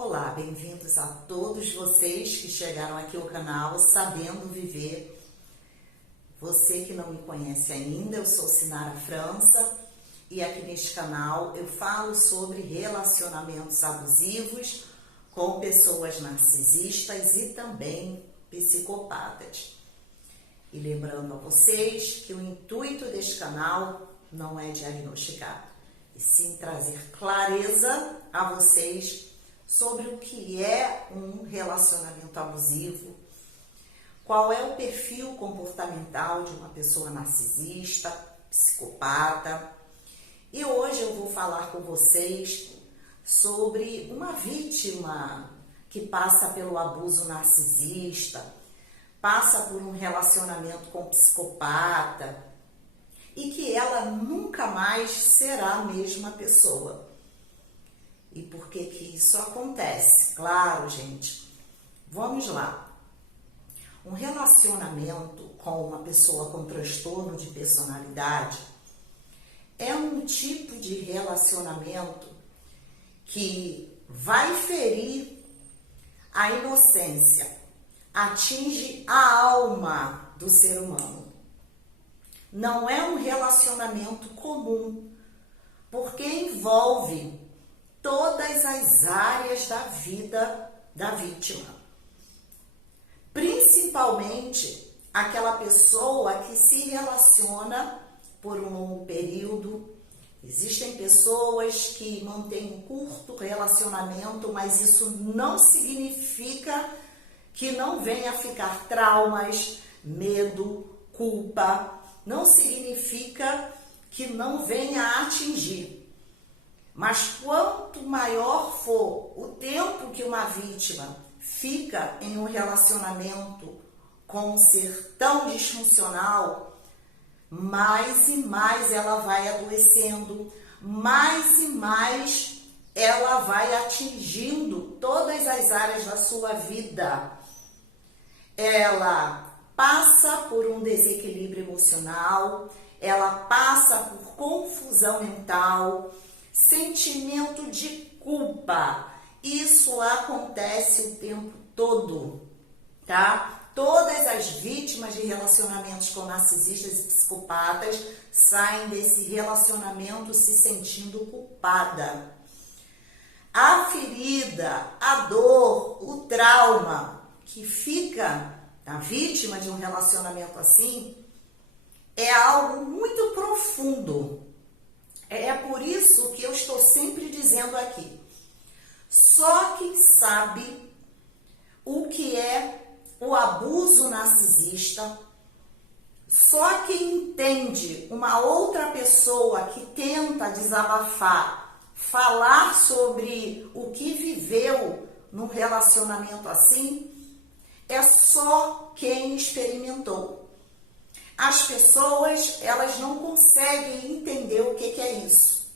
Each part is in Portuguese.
Olá, bem-vindos a todos vocês que chegaram aqui ao canal Sabendo Viver. Você que não me conhece ainda, eu sou Sinara França e aqui neste canal eu falo sobre relacionamentos abusivos com pessoas narcisistas e também psicopatas. E lembrando a vocês que o intuito deste canal não é diagnosticar, e sim trazer clareza a vocês sobre o que é um relacionamento abusivo, qual é o perfil comportamental de uma pessoa narcisista, psicopata. E hoje eu vou falar com vocês sobre uma vítima que passa pelo abuso narcisista, passa por um relacionamento com psicopata e que ela nunca mais será a mesma pessoa. E por que que isso acontece? Claro, gente, vamos lá. Um relacionamento com uma pessoa com transtorno de personalidade é um tipo de relacionamento que vai ferir a inocência, atinge a alma do ser humano. Não é um relacionamento comum, porque envolve todas as áreas da vida da vítima. Principalmente aquela pessoa que se relaciona por um longo período. Existem pessoas que mantêm um curto relacionamento, mas isso não significa que não venha a ficar traumas, medo, culpa. Não significa que não venha a atingir. Mas quanto maior for o tempo que uma vítima fica em um relacionamento com um ser tão disfuncional, mais e mais ela vai adoecendo, mais e mais ela vai atingindo todas as áreas da sua vida. Ela passa por um desequilíbrio emocional, ela passa por confusão mental, sentimento de culpa. Isso acontece o tempo todo, tá? Todas as vítimas de relacionamentos com narcisistas e psicopatas saem desse relacionamento se sentindo culpada. A ferida, a dor, o trauma que fica na vítima de um relacionamento assim é algo muito profundo. É por isso que eu estou sempre dizendo aqui, só quem sabe o que é o abuso narcisista, só quem entende uma outra pessoa que tenta desabafar, falar sobre o que viveu num relacionamento assim, é só quem experimentou. As pessoas, elas não conseguem entender o que é isso.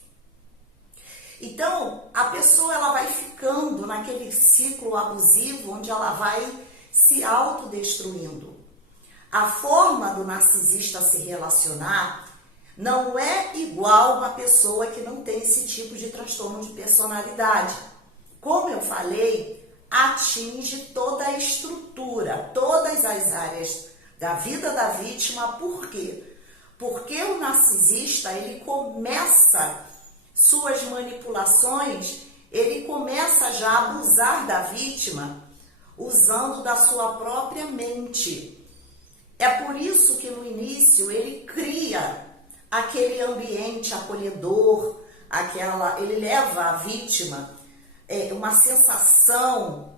Então, a pessoa ela vai ficando naquele ciclo abusivo onde ela vai se autodestruindo. A forma do narcisista se relacionar não é igual uma pessoa que não tem esse tipo de transtorno de personalidade. Como eu falei, atinge toda a estrutura, todas as áreas da vida da vítima. Por quê? Porque o narcisista, ele começa suas manipulações, ele começa já a abusar da vítima, usando da sua própria mente. É por isso que no início ele cria aquele ambiente acolhedor, ele leva a vítima uma sensação,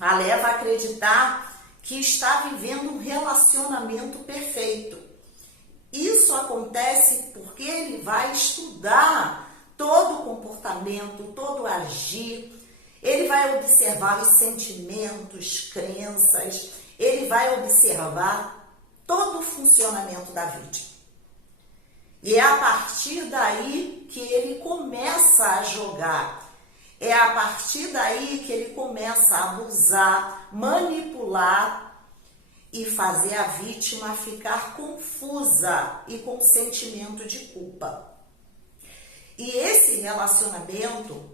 a leva a acreditar que está vivendo um relacionamento perfeito. Isso acontece porque ele vai estudar todo o comportamento, todo o agir, ele vai observar os sentimentos, crenças, ele vai observar todo o funcionamento da vítima. E é a partir daí que ele começa a jogar. É a partir daí que ele começa a abusar, manipular e fazer a vítima ficar confusa e com sentimento de culpa. E esse relacionamento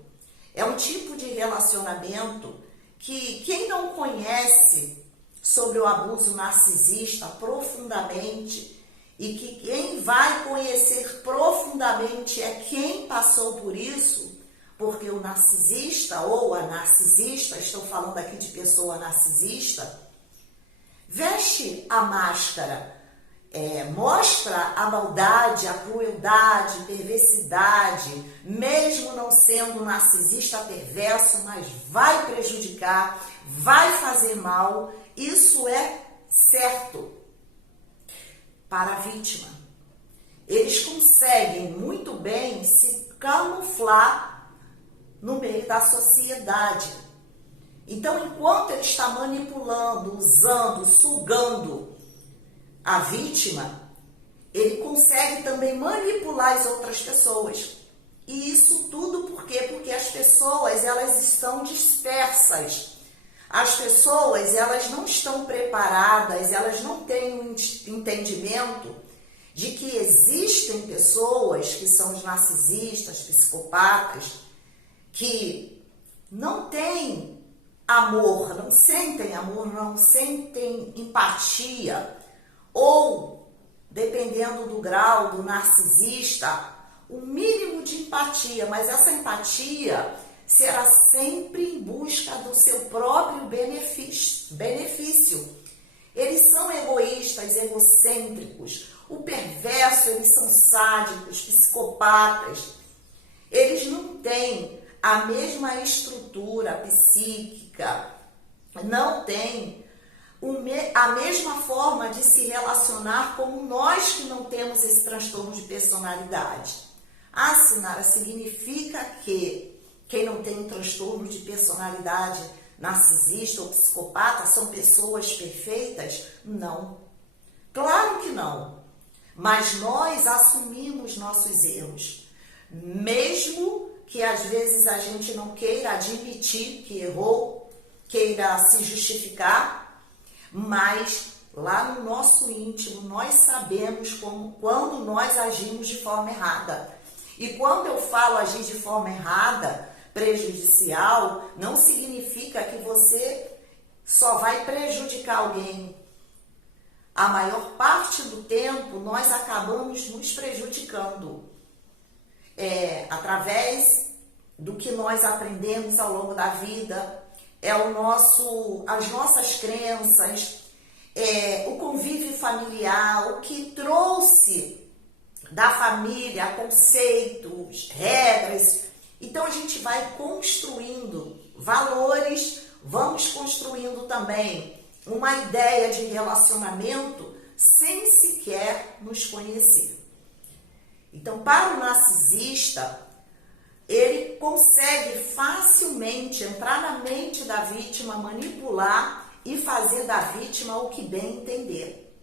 É um tipo de relacionamento que quem não conhece sobre o abuso narcisista profundamente, e que quem vai conhecer profundamente é quem passou por isso, porque o narcisista ou a narcisista, estou falando aqui de pessoa narcisista, veste a máscara, mostra a maldade, a crueldade, perversidade, mesmo não sendo um narcisista perverso, mas vai prejudicar, vai fazer mal, isso é certo. Para a vítima, eles conseguem muito bem se camuflar no meio da sociedade. Então, enquanto ele está manipulando, usando, sugando a vítima, ele consegue também manipular as outras pessoas. E isso tudo por quê? Porque as pessoas, elas estão dispersas. As pessoas, elas não estão preparadas, elas não têm um entendimento de que existem pessoas que são os narcisistas, psicopatas, que não têm amor, não sentem empatia, ou, dependendo do grau do narcisista, o mínimo de empatia, mas essa empatia será sempre em busca do seu próprio benefício. Eles são egoístas, egocêntricos. O perverso, eles são sádicos, psicopatas. Eles não têm a mesma estrutura psíquica, não têm a mesma forma de se relacionar como nós que não temos esse transtorno de personalidade. Ah, Sinara, significa que quem não tem um transtorno de personalidade narcisista ou psicopata são pessoas perfeitas? Não. Claro que não. Mas nós assumimos nossos erros. Mesmo que às vezes a gente não queira admitir que errou, queira se justificar, mas lá no nosso íntimo nós sabemos quando nós agimos de forma errada. E quando eu falo agir de forma errada, prejudicial, não significa que você só vai prejudicar alguém. A maior parte do tempo nós acabamos nos prejudicando. Através do que nós aprendemos ao longo da vida, as nossas crenças, o convívio familiar, o que trouxe da família, conceitos, regras. Então a gente vai construindo valores, vamos construindo também uma ideia de relacionamento sem sequer nos conhecer. Então, para o narcisista, ele consegue facilmente entrar na mente da vítima, manipular e fazer da vítima o que bem entender.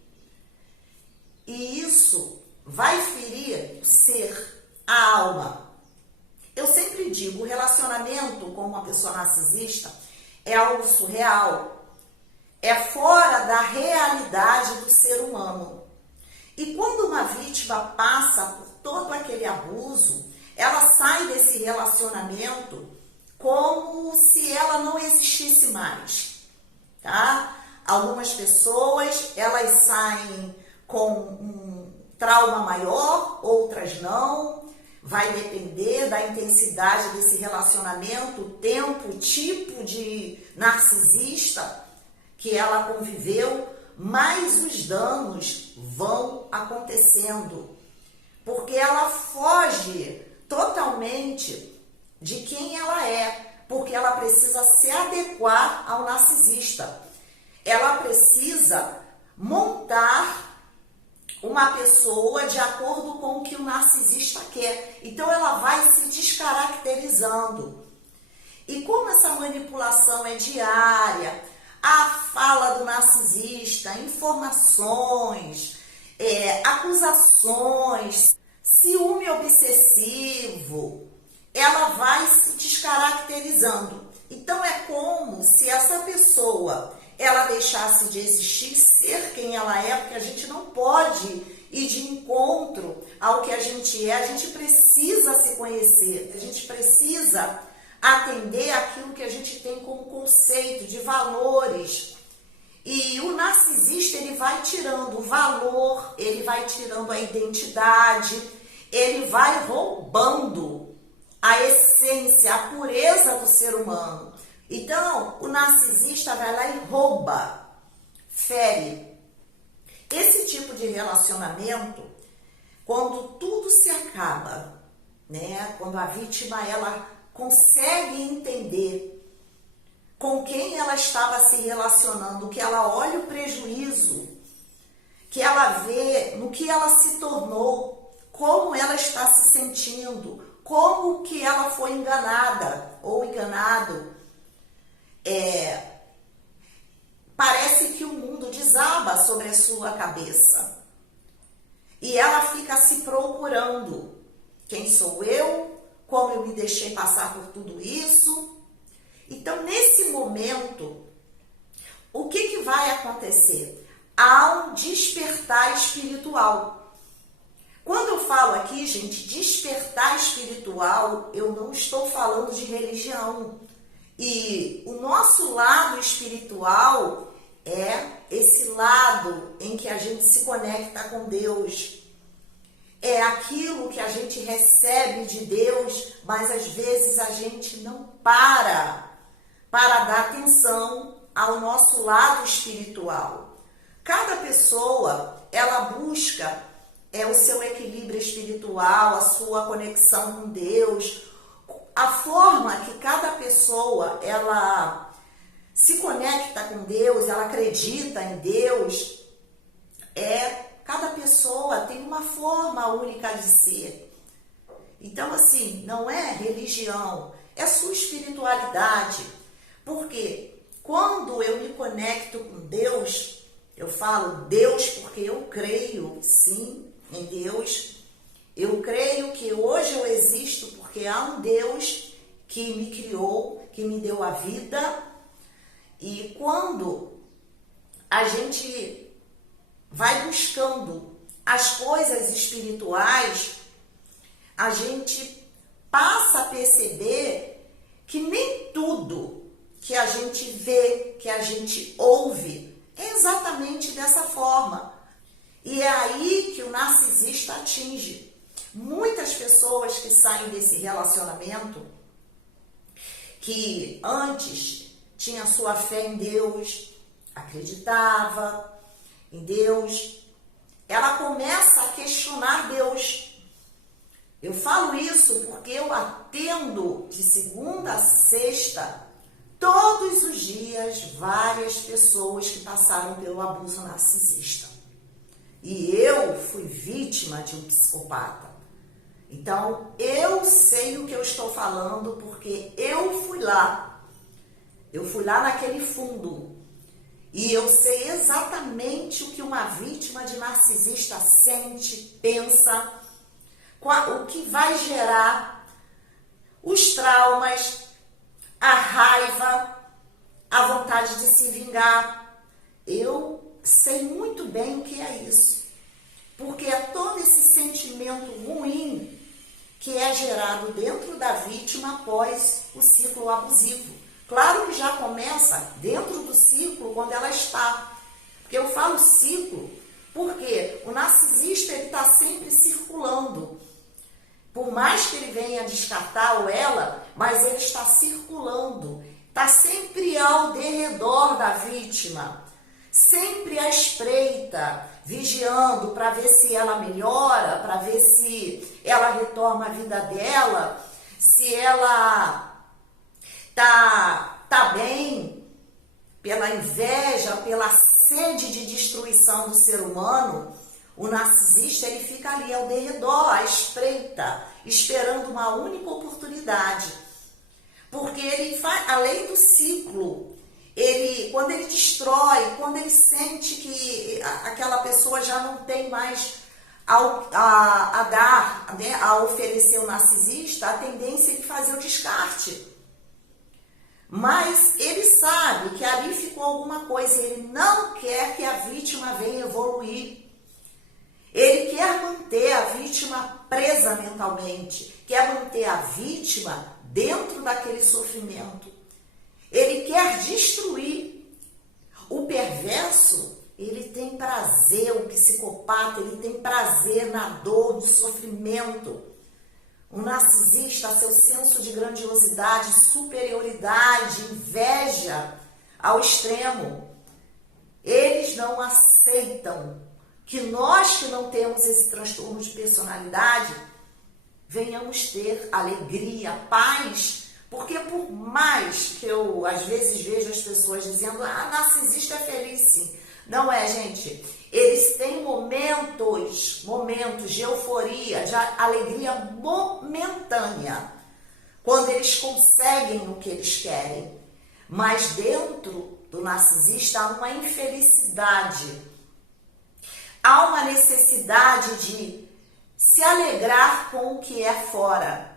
E isso vai ferir o ser, a alma. Eu sempre digo, o relacionamento com uma pessoa narcisista é algo surreal, é fora da realidade do ser humano. E quando uma vítima passa por todo aquele abuso, ela sai desse relacionamento como se ela não existisse mais, tá? Algumas pessoas, elas saem com um trauma maior, outras não. Vai depender da intensidade desse relacionamento, o tempo, o tipo de narcisista que ela conviveu, mas os danos vão acontecendo, porque ela foge totalmente de quem ela é, porque ela precisa se adequar ao narcisista. Ela precisa montar uma pessoa de acordo com o que o narcisista quer. Então ela vai se descaracterizando. E como essa manipulação é diária, a fala do narcisista, informações, acusações, ciúme obsessivo, ela vai se descaracterizando. Então é como se essa pessoa ela deixasse de existir, ser quem ela é, porque a gente não pode ir de encontro ao que a gente é, a gente precisa se conhecer, a gente precisa atender aquilo que a gente tem como conceito de valores. E o narcisista, ele vai tirando o valor, ele vai tirando a identidade, ele vai roubando a essência, a pureza do ser humano. Então, o narcisista vai lá e rouba, fere. Esse tipo de relacionamento, quando tudo se acaba, né? Quando a vítima, ela consegue entender com quem ela estava se relacionando, que ela olha o prejuízo, que ela vê no que ela se tornou, como ela está se sentindo, como que ela foi enganada ou enganado. Parece que o mundo desaba sobre a sua cabeça. E ela fica se procurando. Quem sou eu? Como eu me deixei passar por tudo isso? Então, nesse momento, o que vai acontecer? Há um despertar espiritual. Quando eu falo aqui, gente, despertar espiritual, eu não estou falando de religião. E o nosso lado espiritual é esse lado em que a gente se conecta com Deus. É aquilo que a gente recebe de Deus, mas às vezes a gente não para dar atenção ao nosso lado espiritual. Cada pessoa, ela busca o seu equilíbrio espiritual, a sua conexão com Deus. A forma que cada pessoa, ela se conecta com Deus, ela acredita em Deus, cada pessoa tem uma forma única de ser. Então, assim, não é religião, é sua espiritualidade. Porque quando eu me conecto com Deus, eu falo Deus porque eu creio, sim, em Deus. Eu creio que hoje eu existo porque há um Deus que me criou, que me deu a vida. E quando a gente vai buscando as coisas espirituais, a gente passa a perceber que nem tudo que a gente vê, que a gente ouve, é exatamente dessa forma. E é aí que o narcisista atinge. Muitas pessoas que saem desse relacionamento, que antes tinha sua fé em Deus, acreditava em Deus, ela começa a questionar Deus. Eu falo isso porque eu atendo de segunda a sexta, todos os dias, várias pessoas que passaram pelo abuso narcisista. E eu fui vítima de um psicopata. Então, eu sei o que eu estou falando porque eu fui lá. Eu fui lá naquele fundo. E eu sei exatamente o que uma vítima de narcisista sente, pensa, o que vai gerar os traumas, a raiva, a vontade de se vingar. Eu sei muito bem o que é isso. Porque é todo esse sentimento ruim que é gerado dentro da vítima após o ciclo abusivo. Claro que já começa dentro do ciclo quando ela está. Porque eu falo ciclo porque o narcisista está sempre circulando. Por mais que ele venha descartar ou ela, mas ele está circulando. Está sempre ao derredor da vítima. Sempre à espreita, vigiando para ver se ela melhora, para ver se ela retorna à vida dela, se ela tá bem, pela inveja, pela sede de destruição do ser humano. O narcisista, ele fica ali ao derredor, à espreita, esperando uma única oportunidade. Porque ele faz, além do ciclo, quando ele destrói, quando ele sente que aquela pessoa já não tem mais a dar, né, a oferecer o narcisista, a tendência é de fazer o descarte. Mas ele sabe que ali ficou alguma coisa, ele não quer que a vítima venha evoluir. Ele quer manter a vítima presa mentalmente, quer manter a vítima dentro daquele sofrimento. Ele quer destruir. O perverso, ele tem prazer, o psicopata, ele tem prazer na dor, no sofrimento. O narcisista, seu senso de grandiosidade, superioridade, inveja ao extremo. Eles não aceitam que nós que não temos esse transtorno de personalidade venhamos ter alegria, paz, porque por mais que eu às vezes vejo as pessoas dizendo, narcisista é feliz sim. Não é, gente. Eles têm momentos de euforia, de alegria momentânea, quando eles conseguem o que eles querem. Mas dentro do narcisista há uma infelicidade, há uma necessidade de se alegrar com o que é fora.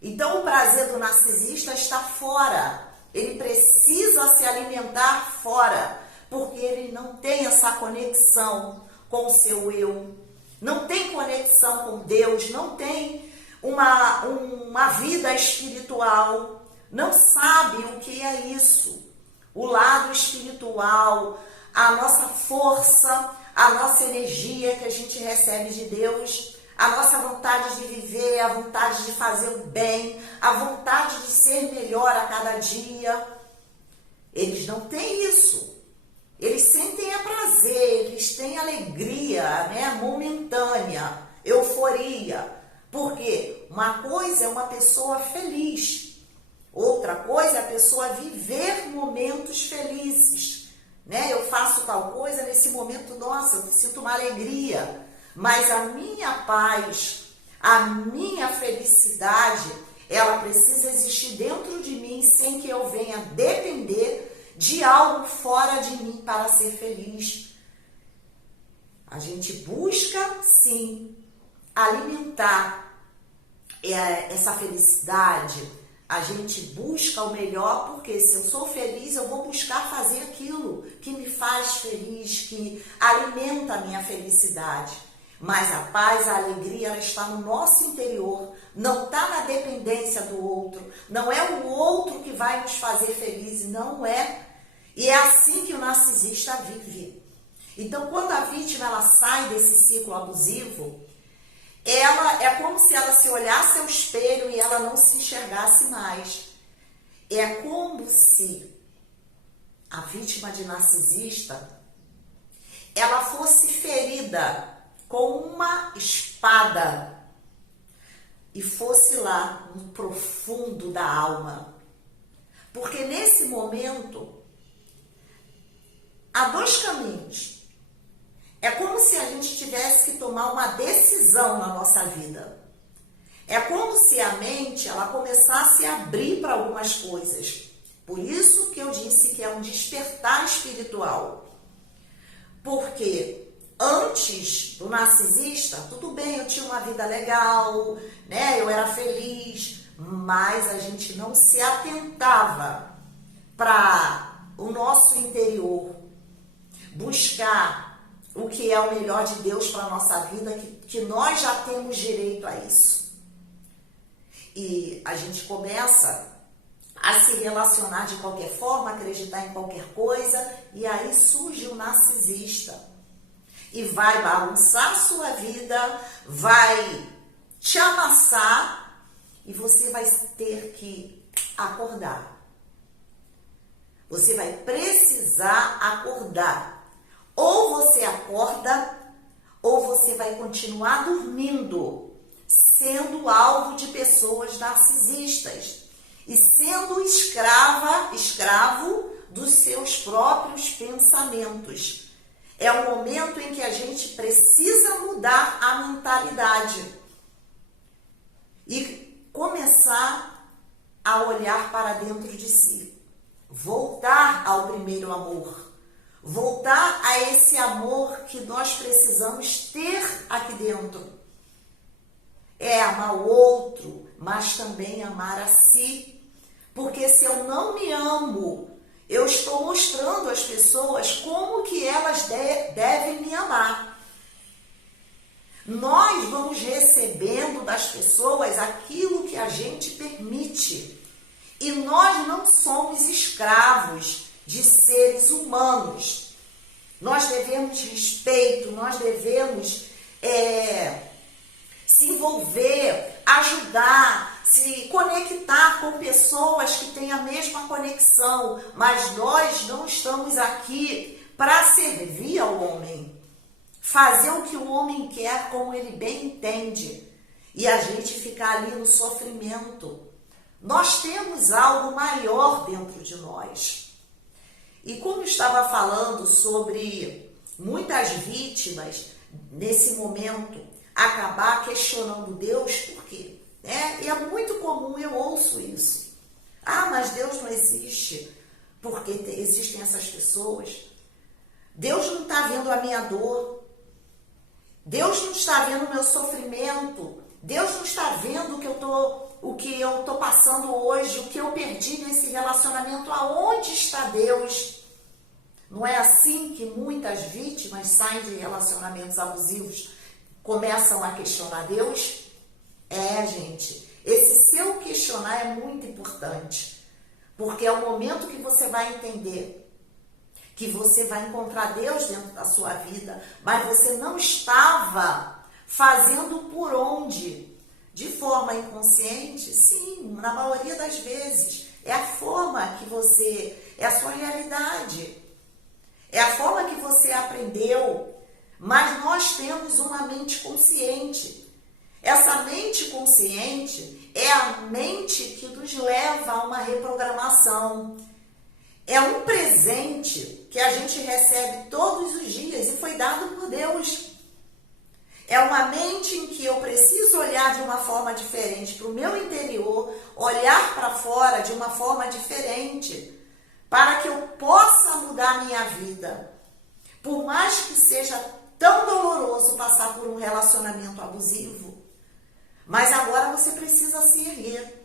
Então o prazer do narcisista está fora, ele precisa se alimentar fora, porque ele não tem essa conexão com o seu eu, não tem conexão com Deus, não tem uma vida espiritual, não sabe o que é isso. O lado espiritual, a nossa força, a nossa energia que a gente recebe de Deus, a nossa vontade de viver, a vontade de fazer o bem, a vontade de ser melhor a cada dia. Eles não têm isso. Eles sentem prazer, eles têm alegria, momentânea, euforia. Porque uma coisa é uma pessoa feliz, outra coisa é a pessoa viver momentos felizes. Eu faço tal coisa, nesse momento, nossa, eu sinto uma alegria. Mas a minha paz, a minha felicidade, ela precisa existir dentro de mim sem que eu venha depender de algo fora de mim para ser feliz. A gente busca, sim, alimentar essa felicidade. A gente busca o melhor, porque se eu sou feliz, eu vou buscar fazer aquilo que me faz feliz, que alimenta a minha felicidade. Mas a paz, a alegria, ela está no nosso interior, não está na dependência do outro, não é o outro que vai nos fazer felizes, não é. E é assim que o narcisista vive. Então, quando a vítima ela sai desse ciclo abusivo, ela é como se ela se olhasse ao espelho e ela não se enxergasse mais. É como se a vítima de narcisista ela fosse ferida com uma espada e fosse lá no profundo da alma. Porque nesse momento há dois caminhos. É como se a gente tivesse que tomar uma decisão na nossa vida. É como se a mente ela começasse a abrir para algumas coisas. Por isso que eu disse que é um despertar espiritual. Porque antes do narcisista, tudo bem, eu tinha uma vida legal, eu era feliz, mas a gente não se atentava para o nosso interior, buscar o que é o melhor de Deus para a nossa vida, que nós já temos direito a isso. E a gente começa a se relacionar de qualquer forma, acreditar em qualquer coisa, e aí surge o narcisista. E vai bagunçar a sua vida, vai te amassar, e você vai ter que acordar. Você vai precisar acordar. Ou você acorda, ou você vai continuar dormindo, sendo alvo de pessoas narcisistas e sendo escravo dos seus próprios pensamentos. É o momento em que a gente precisa mudar a mentalidade e começar a olhar para dentro de si, voltar ao primeiro amor. Voltar a esse amor que nós precisamos ter aqui dentro. É amar o outro, mas também amar a si. Porque se eu não me amo, eu estou mostrando às pessoas como que elas devem me amar. Nós vamos recebendo das pessoas aquilo que a gente permite. permite. E nós não somos escravos de seres humanos. Nós devemos respeito, nós devemos se envolver, ajudar, se conectar com pessoas que têm a mesma conexão, mas nós não estamos aqui para servir ao homem, fazer o que o homem quer como ele bem entende e a gente ficar ali no sofrimento. Nós temos algo maior dentro de nós. E como eu estava falando sobre muitas vítimas nesse momento acabar questionando Deus, por quê? E é muito comum, eu ouço isso. Ah, mas Deus não existe porque existem essas pessoas. Deus não está vendo a minha dor. Deus não está vendo o meu sofrimento. Deus não está vendo o que eu estou passando hoje, o que eu perdi nesse relacionamento. Aonde está Deus? Não é assim que muitas vítimas saem de relacionamentos abusivos, começam a questionar Deus? Gente, esse seu questionar é muito importante, porque é o momento que você vai entender que você vai encontrar Deus dentro da sua vida, mas você não estava fazendo por onde? De forma inconsciente? Sim, na maioria das vezes. É a forma que você... é a sua realidade. É a forma que você aprendeu. Mas nós temos uma mente consciente. Essa mente consciente é a mente que nos leva a uma reprogramação. É um presente que a gente recebe todos os dias e foi dado por Deus. É uma mente em que eu preciso olhar de uma forma diferente para o meu interior, olhar para fora de uma forma diferente, para que eu possa mudar a minha vida. Por mais que seja tão doloroso passar por um relacionamento abusivo, mas agora você precisa se erguer.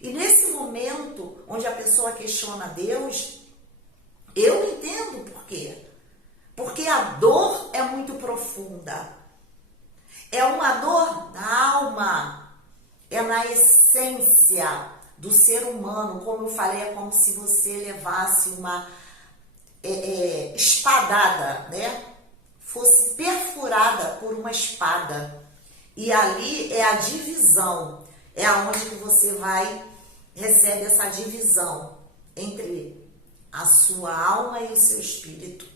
E nesse momento onde a pessoa questiona Deus, eu entendo por quê. Porque a dor é muito profunda. É uma dor da alma. É na essência do ser humano. Como eu falei, é como se você levasse uma espadada, né? Fosse perfurada por uma espada. E ali é a divisão. É aonde que você recebe essa divisão entre a sua alma e o seu espírito.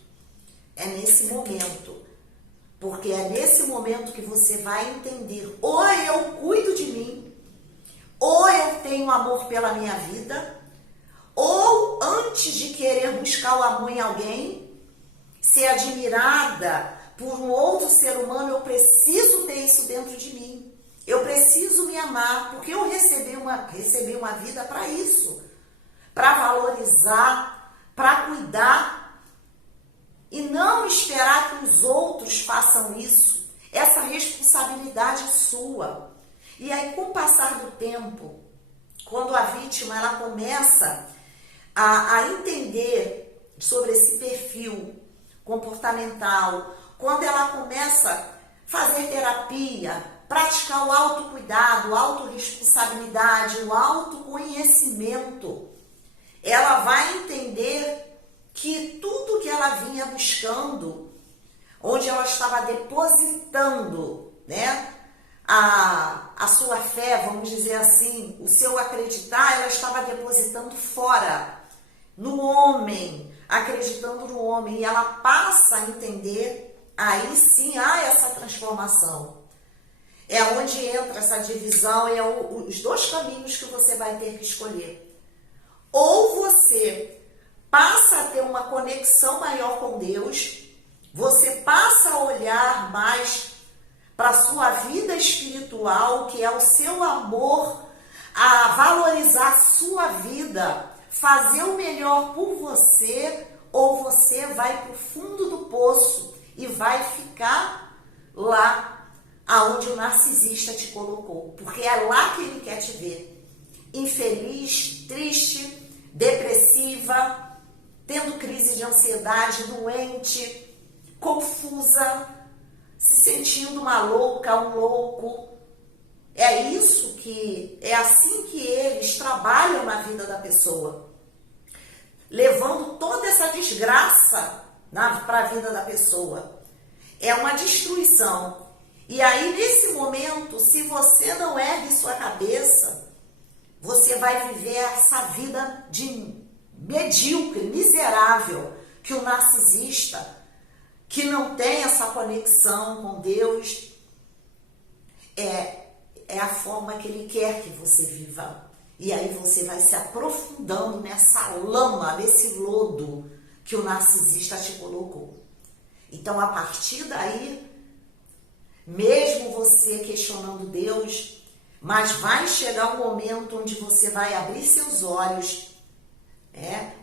É nesse momento. Porque é nesse momento que você vai entender, ou eu cuido de mim, ou eu tenho amor pela minha vida, ou antes de querer buscar o amor em alguém, ser admirada por um outro ser humano, eu preciso ter isso dentro de mim. Eu preciso me amar, porque eu recebi uma vida para isso, para valorizar, para cuidar e não esperar que os outros façam isso. Essa responsabilidade é sua. E aí, com o passar do tempo, quando a vítima ela começa a entender sobre esse perfil comportamental, quando ela começa a fazer terapia, praticar o autocuidado, a autorresponsabilidade, o autoconhecimento, ela vai entender que tudo que ela vinha buscando, onde ela estava depositando, né, a sua fé, vamos dizer assim, o seu acreditar, ela estava depositando fora, no homem, acreditando no homem, e ela passa a entender, aí sim há essa transformação. É onde entra essa divisão, é os dois caminhos que você vai ter que escolher. Ou você passa a ter uma conexão maior com Deus, você passa a olhar mais para a sua vida espiritual, que é o seu amor, a valorizar a sua vida, fazer o melhor por você, ou você vai para o fundo do poço e vai ficar lá aonde o narcisista te colocou, porque é lá que ele quer te ver, infeliz, triste, depressiva, tendo crise de ansiedade, doente, confusa, se sentindo uma louca, um louco. É assim que eles trabalham na vida da pessoa, levando toda essa desgraça para a vida da pessoa. É uma destruição. E aí, nesse momento, se você não ergue sua cabeça, você vai viver essa vida de medíocre, miserável, que o narcisista, que não tem essa conexão com Deus, é a forma que ele quer que você viva. E aí você vai se aprofundando nessa lama, nesse lodo que o narcisista te colocou. Então, a partir daí, mesmo você questionando Deus, mas vai chegar um momento onde você vai abrir seus olhos,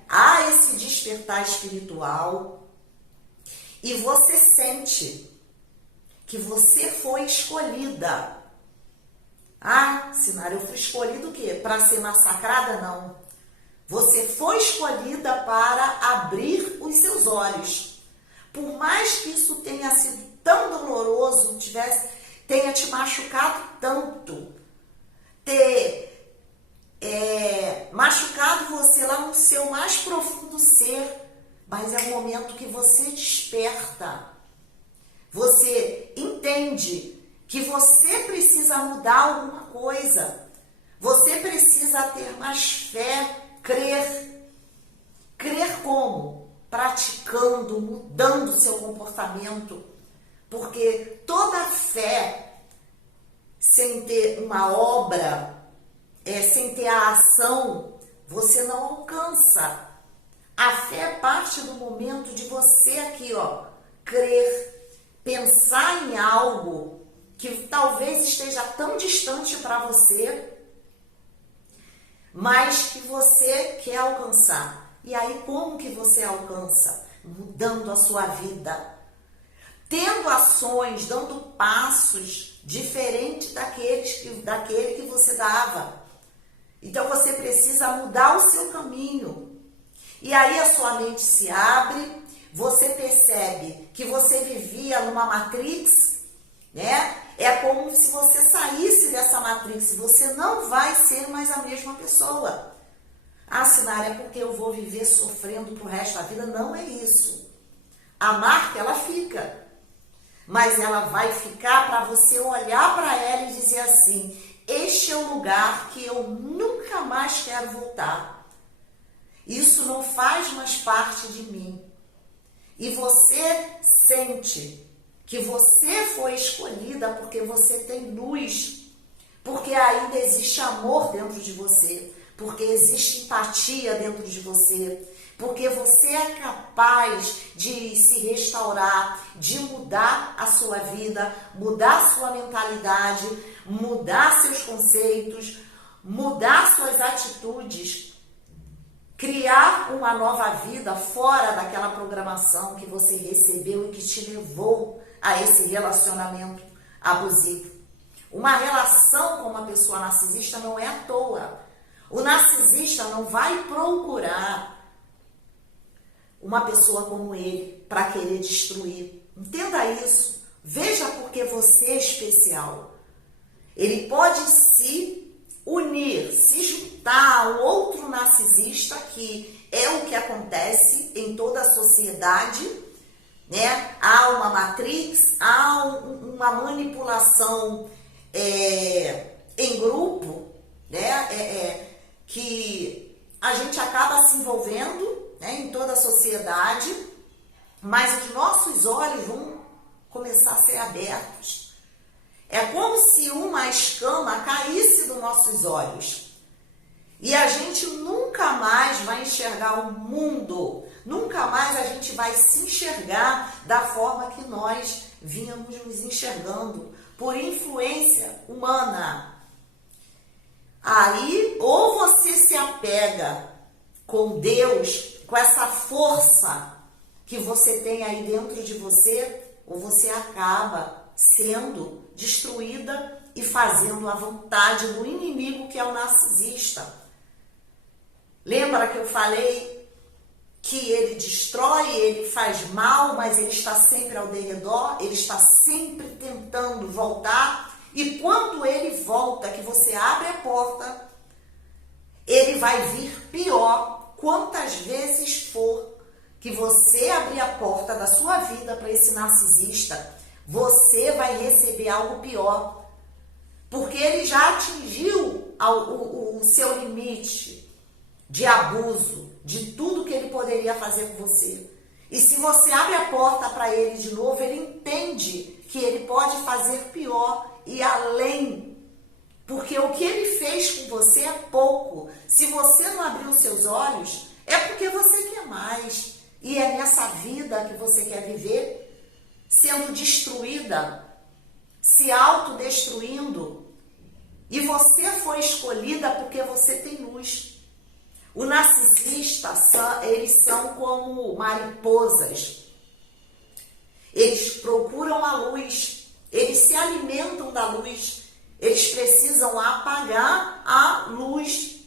há esse despertar espiritual, e você sente que você foi escolhida. Sinara, eu fui escolhida o quê? Para ser massacrada? Não. Você foi escolhida para abrir os seus olhos. Por mais que isso tenha sido tão doloroso, tenha te machucado tanto, machucado você lá no seu mais profundo ser, mas é o momento que você desperta. Você entende que você precisa mudar alguma coisa. Você precisa ter mais fé, crer. Crer como? Praticando, mudando seu comportamento. Porque toda fé, sem ter uma obra, sem ter a ação, você não alcança. A fé parte do momento de você aqui, crer, pensar em algo que talvez esteja tão distante para você, mas que você quer alcançar. E aí, como que você alcança? Mudando a sua vida, tendo ações, dando passos diferentes daquele que você dava. Então, você precisa mudar o seu caminho. E aí, a sua mente se abre, você percebe que você vivia numa matrix, É como se você saísse dessa matrix, você não vai ser mais a mesma pessoa. Sinara, é porque eu vou viver sofrendo pro resto da vida? Não é isso. A marca, ela fica. Mas ela vai ficar para você olhar para ela e dizer assim: este é o lugar que eu nunca mais quero voltar. Isso não faz mais parte de mim. E você sente que você foi escolhida porque você tem luz, porque ainda existe amor dentro de você, porque existe empatia dentro de você, porque você é capaz de se restaurar, de mudar a sua vida, mudar a sua mentalidade, mudar seus conceitos, mudar suas atitudes, criar uma nova vida fora daquela programação que você recebeu e que te levou a esse relacionamento abusivo. Uma relação com uma pessoa narcisista não é à toa. O narcisista não vai procurar uma pessoa como ele para querer destruir. Entenda isso. Veja porque você é especial. Ele pode se unir, se juntar a um outro narcisista, que é o que acontece em toda a sociedade, Há uma matrix, há uma manipulação em grupo, que a gente acaba se envolvendo em toda a sociedade, mas os nossos olhos vão começar a ser abertos. É como se uma escama caísse dos nossos olhos e a gente nunca mais vai enxergar o mundo. Nunca mais a gente vai se enxergar da forma que nós vínhamos nos enxergando, por influência humana. Aí, ou você se apega com Deus, com essa força que você tem aí dentro de você, ou você acaba sendo destruída e fazendo a vontade do inimigo, que é o narcisista. Lembra que eu falei que ele destrói, ele faz mal, mas ele está sempre ao derredor, ele está sempre tentando voltar E quando ele volta, que você abre a porta, ele vai vir pior. Quantas vezes for que você abrir a porta da sua vida para esse narcisista, você vai receber algo pior. Porque ele já atingiu o seu limite de abuso, de tudo que ele poderia fazer com você. E se você abre a porta para ele de novo, ele entende que ele pode fazer pior e além. Porque o que ele fez com você é pouco. Se você não abrir os seus olhos, é porque você quer mais. E é nessa vida que você quer viver, sendo destruída, se autodestruindo. E você foi escolhida porque você tem luz. O narcisista, eles são como mariposas. Eles procuram a luz, eles se alimentam da luz. Eles precisam apagar a luz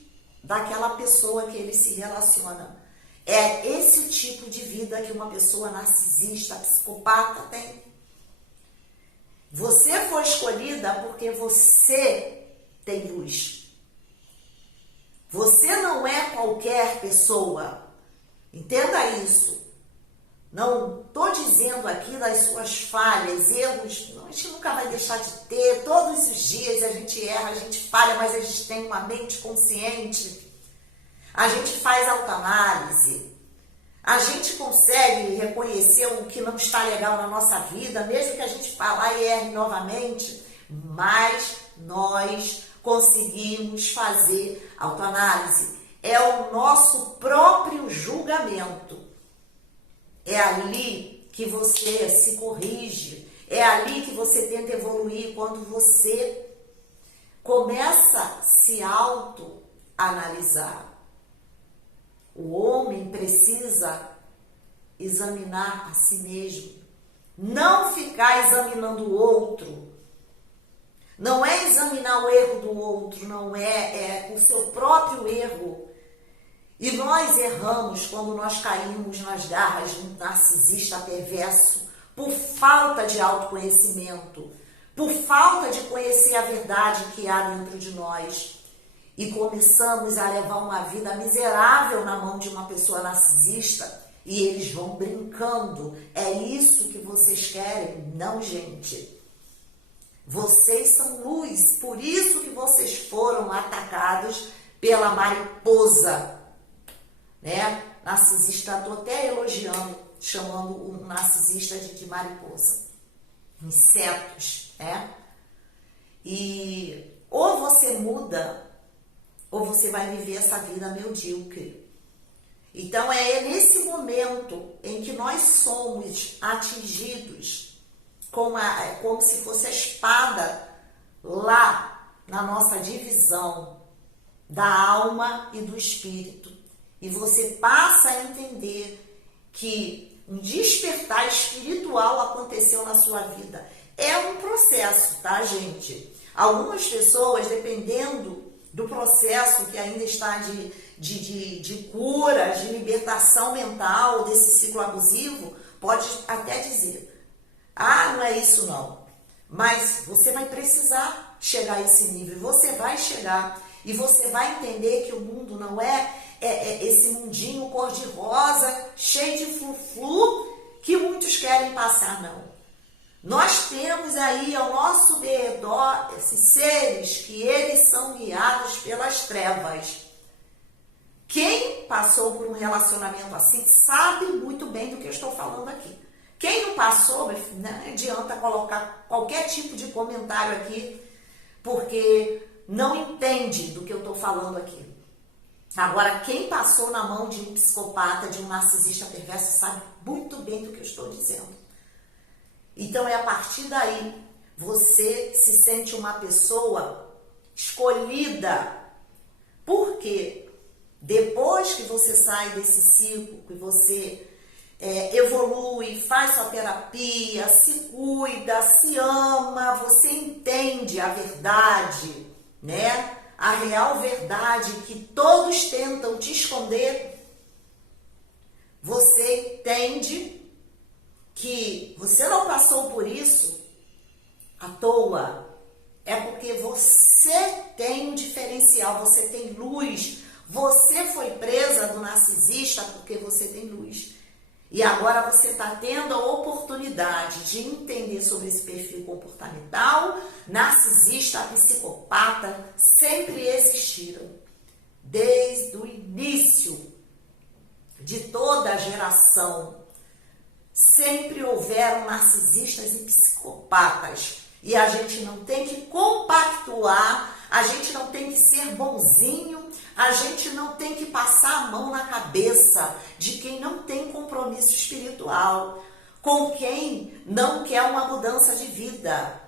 daquela pessoa que ele se relaciona. É esse tipo de vida que uma pessoa narcisista, psicopata tem. Você foi escolhida porque você tem luz. Você não é qualquer pessoa. Entenda isso. Não estou dizendo aqui das suas falhas, erros. A gente nunca vai deixar de ter. Todos os dias a gente erra, a gente falha, mas a gente tem uma mente consciente. A gente faz autoanálise. A gente consegue reconhecer o que não está legal na nossa vida, mesmo que a gente fale e erre novamente, mas nós conseguimos fazer autoanálise. É o nosso próprio julgamento. É ali que você se corrige. É ali que você tenta evoluir. Quando você começa a se autoanalisar. O homem precisa examinar a si mesmo. Não ficar examinando o outro. Não é examinar o erro do outro, não é o seu próprio erro. E nós erramos quando nós caímos nas garras de um narcisista perverso por falta de autoconhecimento, por falta de conhecer a verdade que há dentro de nós. E começamos a levar uma vida miserável na mão de uma pessoa narcisista e eles vão brincando. É isso que vocês querem? Não, gente. Vocês são luz, por isso que vocês foram atacados pela mariposa, né? Narcisista, estou até elogiando, chamando o narcisista de mariposa. Insetos, né? E ou você muda, ou você vai viver essa vida medíocre. Então é nesse momento em que nós somos atingidos como se fosse a espada lá na nossa divisão da alma e do espírito. E você passa a entender que um despertar espiritual aconteceu na sua vida. É um processo, tá, gente? Algumas pessoas, dependendo do processo que ainda está de cura, de libertação mental desse ciclo abusivo, pode até dizer: ah, não é isso não. Mas você vai precisar chegar a esse nível. Você vai chegar e você vai entender que o mundo não é esse mundinho cor-de-rosa, cheio de flu-flu, que muitos querem passar, não. Nós temos aí ao nosso redor esses seres que eles são guiados pelas trevas. Quem passou por um relacionamento assim sabe muito bem do que eu estou falando aqui. Quem não passou, não adianta colocar qualquer tipo de comentário aqui, porque não entende do que eu estou falando aqui. Agora, quem passou na mão de um psicopata, de um narcisista perverso, sabe muito bem do que eu estou dizendo. Então, é a partir daí, você se sente uma pessoa escolhida. Por quê? Depois que você sai desse ciclo, que você evolui, faz sua terapia, se cuida, se ama, você entende a verdade, né? A real verdade que todos tentam te esconder. Você entende que você não passou por isso à toa. foi presa do narcisista porque você tem luz. E agora você está tendo a oportunidade de entender sobre esse perfil comportamental. Narcisista, psicopata, sempre existiram. Desde o início de toda a geração, sempre houveram narcisistas e psicopatas. E a gente não tem que compactuar, a gente não tem que ser bonzinho, a gente não tem que passar a mão na cabeça de quem não tem compromisso espiritual, com quem não quer uma mudança de vida.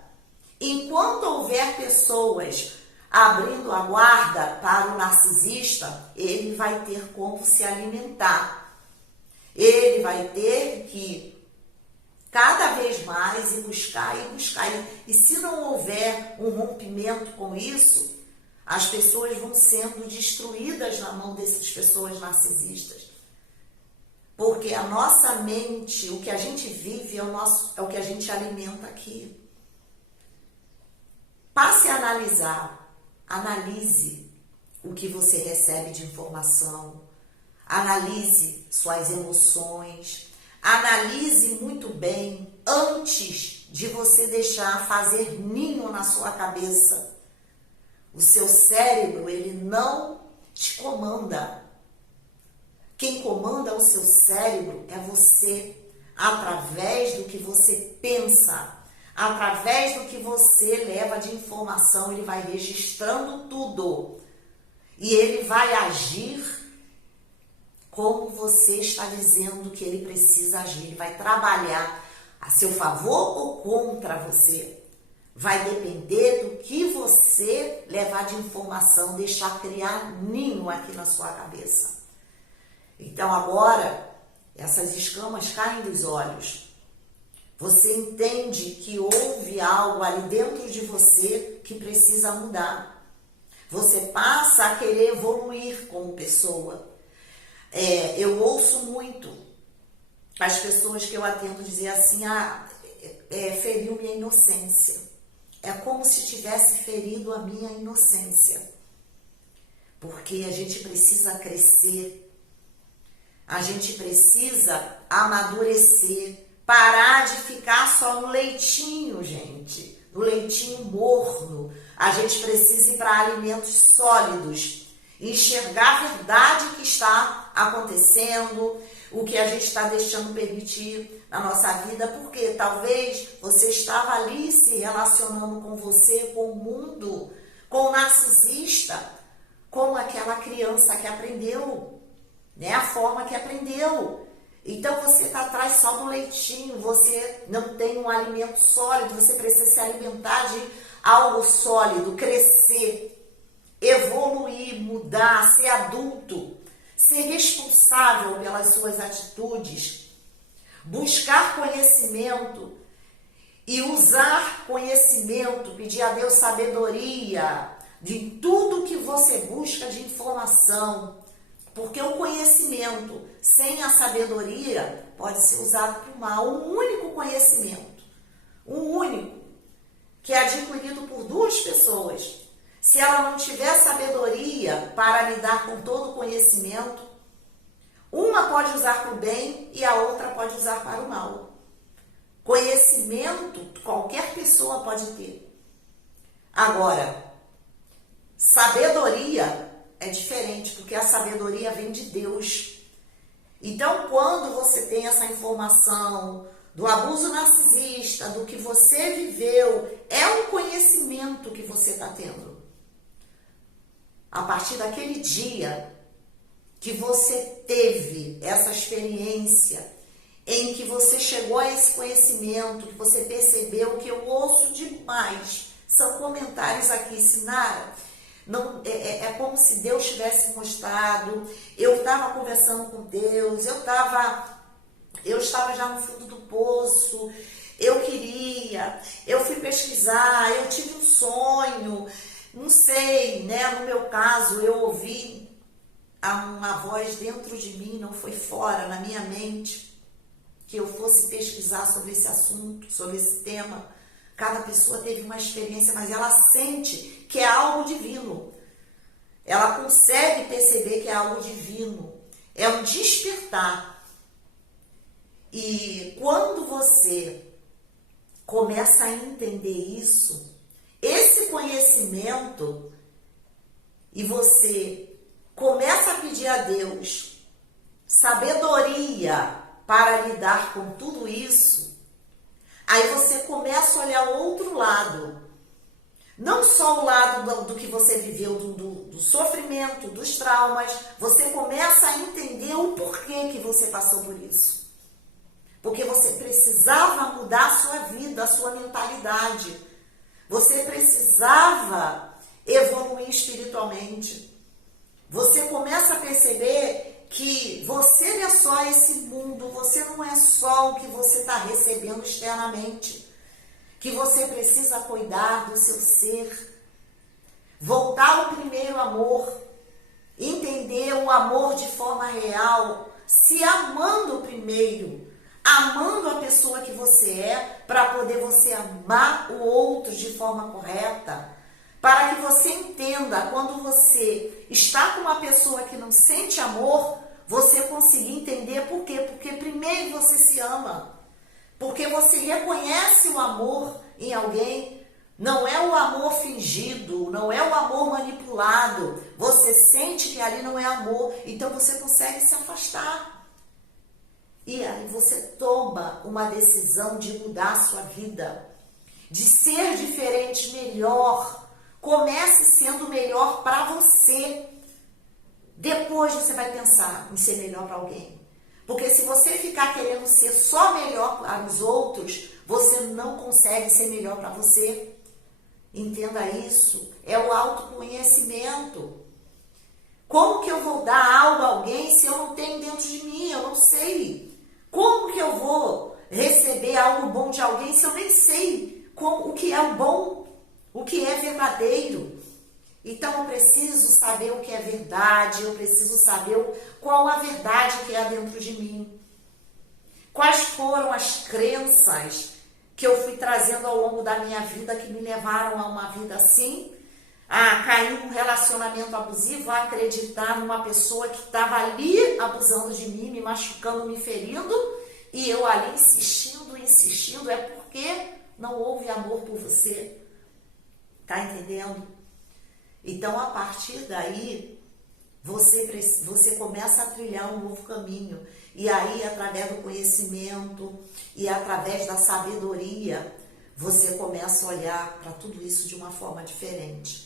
Enquanto houver pessoas abrindo a guarda para o narcisista, ele vai ter como se alimentar. Ele vai ter que cada vez mais ir buscar. E se não houver um rompimento com isso, as pessoas vão sendo destruídas na mão dessas pessoas narcisistas. Porque a nossa mente, o que a gente vive, é o que a gente alimenta aqui. Passe a analisar. Analise o que você recebe de informação. Analise suas emoções. Analise muito bem antes de você deixar fazer ninho na sua cabeça. O seu cérebro, ele não te comanda. Quem comanda o seu cérebro é você, através do que você pensa, através do que você leva de informação. Ele vai registrando tudo e ele vai agir como você está dizendo que ele precisa agir. Ele vai trabalhar a seu favor ou contra você. Vai depender do que você levar de informação, deixar criar ninho aqui na sua cabeça. Então agora, essas escamas caem dos olhos. Você entende que houve algo ali dentro de você que precisa mudar. Você passa a querer evoluir como pessoa. Eu ouço muito as pessoas que eu atendo dizer assim, feriu minha inocência. É como se tivesse ferido a minha inocência. Porque a gente precisa crescer. A gente precisa amadurecer. Parar de ficar só no leitinho, gente. No leitinho morno. A gente precisa ir para alimentos sólidos. Enxergar a verdade que está acontecendo, o que a gente está deixando permitir na nossa vida, porque talvez você estava ali se relacionando com você, com o mundo, com o narcisista, com aquela criança que aprendeu, né? A forma que aprendeu. Então você está atrás só do leitinho, você não tem um alimento sólido, você precisa se alimentar de algo sólido, crescer, evoluir, mudar, ser adulto, ser responsável pelas suas atitudes, buscar conhecimento e usar conhecimento, pedir a Deus sabedoria de tudo que você busca de informação, porque o conhecimento sem a sabedoria pode ser usado para o mal. Um único conhecimento, um único, que é adquirido por duas pessoas, se ela não tiver sabedoria para lidar com todo o conhecimento, uma pode usar para o bem e a outra pode usar para o mal. Conhecimento qualquer pessoa pode ter. Agora, sabedoria é diferente, porque a sabedoria vem de Deus. Então, quando você tem essa informação do abuso narcisista, do que você viveu, é um conhecimento que você está tendo. A partir daquele dia que você teve essa experiência, em que você chegou a esse conhecimento, que você percebeu, que eu ouço demais, são comentários aqui, Sinara, não, é como se Deus tivesse mostrado, eu estava conversando com Deus, eu estava já no fundo do poço, eu fui pesquisar, eu tive um sonho, não sei, né? No meu caso, eu ouvi uma voz dentro de mim, não foi fora, na minha mente, que eu fosse pesquisar sobre esse assunto, sobre esse tema. Cada pessoa teve uma experiência, mas ela sente que é algo divino. ela consegue perceber que é algo divino, é um despertar. E quando você começa a entender isso, esse conhecimento, e você começa a pedir a Deus sabedoria para lidar com tudo isso, aí você começa a olhar o outro lado. Não só o lado do que você viveu, do sofrimento, dos traumas, você começa a entender o porquê que você passou por isso. Porque você precisava mudar a sua vida, a sua mentalidade. Você precisava evoluir espiritualmente. Você começa a perceber que você não é só esse mundo, você não é só o que você está recebendo externamente. Que você precisa cuidar do seu ser. Voltar ao primeiro amor. Entender o amor de forma real. Se amando primeiro. Amando a pessoa que você é, para poder você amar o outro de forma correta, para que você entenda, quando você está com uma pessoa que não sente amor, você conseguir entender por quê? Porque primeiro você se ama, porque você reconhece o amor em alguém, não é o amor fingido, não é o amor manipulado, você sente que ali não é amor, então você consegue se afastar. E aí você toma uma decisão de mudar a sua vida, de ser diferente, melhor. Comece sendo melhor para você. Depois você vai pensar em ser melhor para alguém. Porque se você ficar querendo ser só melhor para os outros, você não consegue ser melhor para você. Entenda isso. É o autoconhecimento. Como que eu vou dar algo a alguém se eu não tenho dentro de mim? Eu não sei. Como que eu vou receber algo bom de alguém se eu nem sei o que é o bom, o que é verdadeiro? Então eu preciso saber o que é verdade, eu preciso saber qual a verdade que há dentro de mim. Quais foram as crenças que eu fui trazendo ao longo da minha vida que me levaram a uma vida assim? A cair num relacionamento abusivo, a acreditar numa pessoa que estava ali abusando de mim, me machucando, me ferindo, e eu ali insistindo, é porque não houve amor por você. Tá entendendo? Então, a partir daí, você começa a trilhar um novo caminho. E aí, através do conhecimento e através da sabedoria, você começa a olhar para tudo isso de uma forma diferente.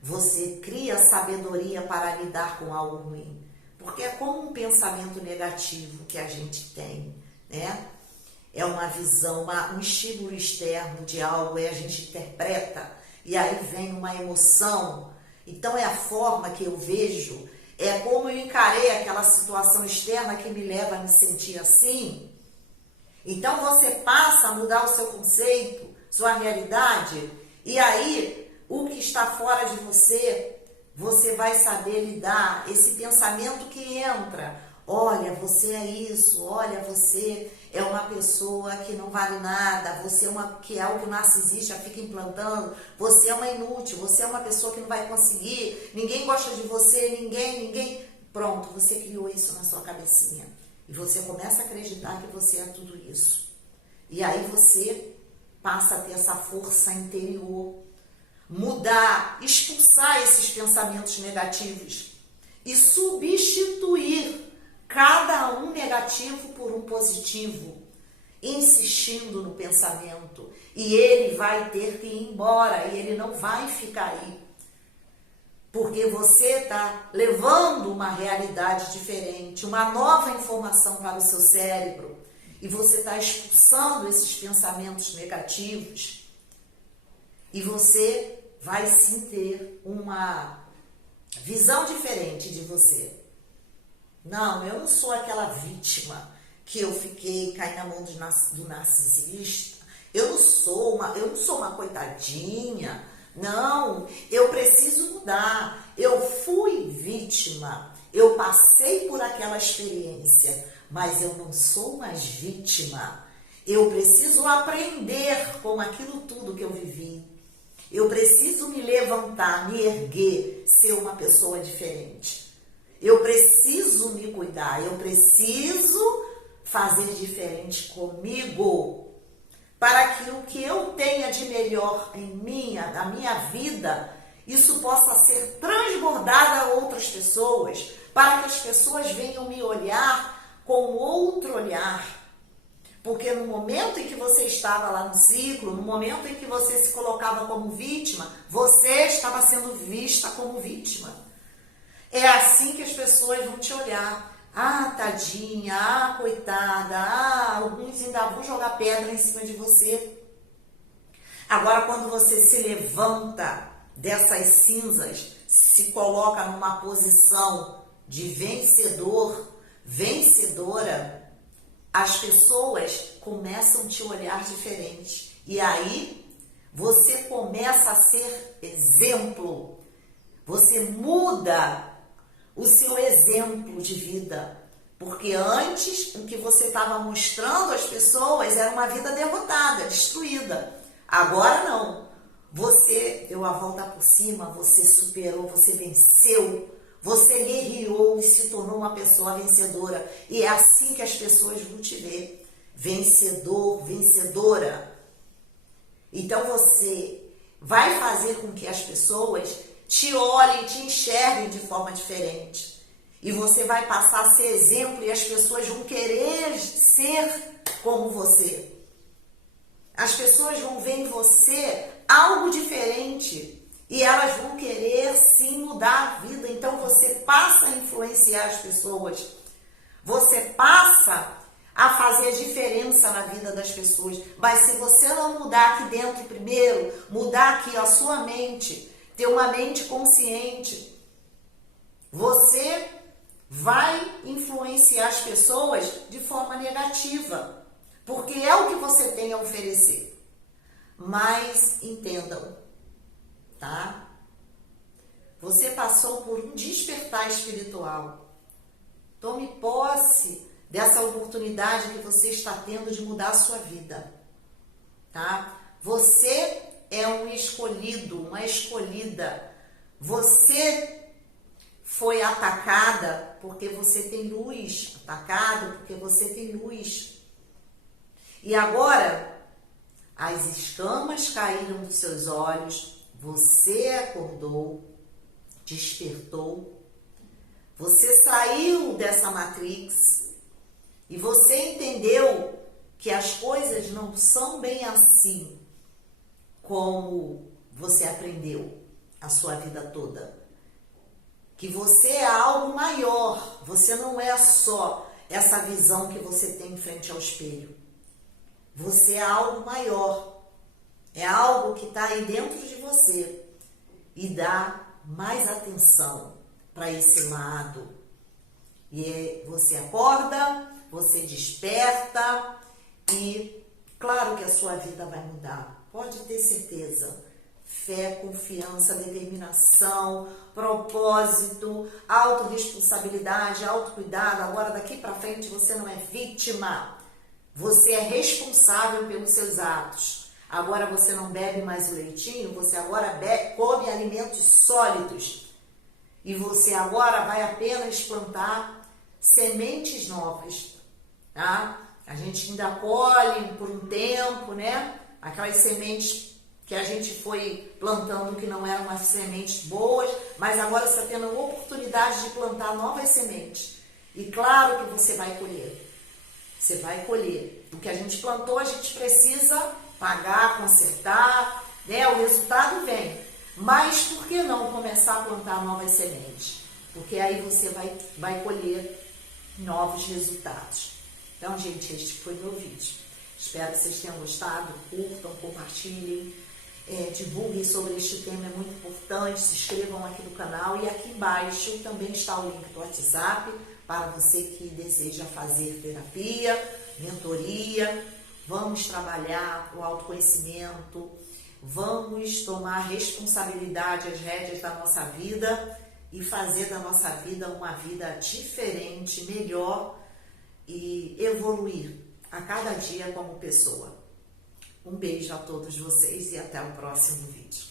Você cria sabedoria para lidar com algo ruim. Porque é como um pensamento negativo que a gente tem, né? É uma visão, um estímulo externo de algo, e a gente interpreta, e aí vem uma emoção. Então é a forma que eu vejo, é como eu encarei aquela situação externa que me leva a me sentir assim. Então você passa a mudar o seu conceito, sua realidade, e aí o que está fora de você, você vai saber lidar. Esse pensamento que entra, olha, você é isso, olha, você é uma pessoa que não vale nada, você é que é algo que o narcisista fica implantando, você é uma inútil, você é uma pessoa que não vai conseguir, ninguém gosta de você, ninguém. Pronto, você criou isso na sua cabecinha. E você começa a acreditar que você é tudo isso. E aí você passa a ter essa força interior, mudar, expulsar esses pensamentos negativos e substituir cada um negativo por um positivo, insistindo no pensamento. E ele vai ter que ir embora, e ele não vai ficar aí. Porque você está levando uma realidade diferente, uma nova informação para o seu cérebro, e você está expulsando esses pensamentos negativos, e você vai sim ter uma visão diferente de você. Não, eu não sou aquela vítima que eu caí na mão do narcisista. Eu não sou uma coitadinha. Não, eu preciso mudar. Eu fui vítima. Eu passei por aquela experiência, mas eu não sou mais vítima. Eu preciso aprender com aquilo tudo que eu vivi. Eu preciso me levantar, me erguer, ser uma pessoa diferente. Eu preciso me cuidar, eu preciso fazer diferente comigo, para que o que eu tenha de melhor em mim, na minha vida, isso possa ser transbordado a outras pessoas, para que as pessoas venham me olhar com outro olhar. Porque no momento em que você estava lá no ciclo, no momento em que você se colocava como vítima, você estava sendo vista como vítima. É assim que as pessoas vão te olhar. Ah, tadinha, ah, coitada, ah, alguns ainda vão jogar pedra em cima de você. Agora, quando você se levanta dessas cinzas, se coloca numa posição de vencedor, vencedora, as pessoas começam a te olhar diferente. E aí, você começa a ser exemplo. Você muda o seu exemplo de vida. Porque antes, o que você estava mostrando às pessoas era uma vida derrotada, destruída. Agora não. Você deu a volta por cima, você superou, você venceu, você guerreou e se tornou uma pessoa vencedora. E é assim que as pessoas vão te ver. Vencedor, vencedora. Então você vai fazer com que as pessoas te olhem, te enxerguem de forma diferente. E você vai passar a ser exemplo e as pessoas vão querer ser como você. As pessoas vão ver em você algo diferente e elas vão querer sim mudar a vida. Então você passa a influenciar as pessoas. Você passa a fazer diferença na vida das pessoas. Mas se você não mudar aqui dentro primeiro, mudar aqui a sua mente, ter uma mente consciente, você vai influenciar as pessoas de forma negativa, porque é o que você tem a oferecer. Mas entendam, tá? Você passou por um despertar espiritual. Tome posse dessa oportunidade que você está tendo de mudar a sua vida, tá? Você é um escolhido, uma escolhida. Você foi atacada porque você tem luz. Atacado porque você tem luz. E agora, as escamas caíram dos seus olhos. Você acordou, despertou. Você saiu dessa matrix. E você entendeu que as coisas não são bem assim como você aprendeu a sua vida toda. Que você é algo maior, você não é só essa visão que você tem em frente ao espelho. Você é algo maior, é algo que está aí dentro de você. E dá mais atenção para esse lado. E você acorda, você desperta e claro que a sua vida vai mudar. Pode ter certeza. Fé, confiança, determinação, propósito, autorresponsabilidade, autocuidado. Agora, daqui para frente, você não é vítima. Você é responsável pelos seus atos. Agora você não bebe mais o leitinho, você agora come alimentos sólidos. E você agora vai apenas plantar sementes novas, tá? A gente ainda colhe por um tempo, né? Aquelas sementes que a gente foi plantando que não eram umas sementes boas, mas agora você está tendo a oportunidade de plantar novas sementes. E claro que você vai colher. Você vai colher. O que a gente plantou, a gente precisa pagar, consertar, né? O resultado vem. Mas por que não começar a plantar novas sementes? Porque aí você vai colher novos resultados. Então, gente, este foi meu vídeo. Espero que vocês tenham gostado. Curtam, compartilhem, divulguem sobre este tema, é muito importante. Se inscrevam aqui no canal e aqui embaixo também está o link do WhatsApp para você que deseja fazer terapia, mentoria. Vamos trabalhar o autoconhecimento, vamos tomar responsabilidade, as rédeas da nossa vida e fazer da nossa vida uma vida diferente, melhor e evoluir a cada dia como pessoa. Um beijo a todos vocês e até o próximo vídeo.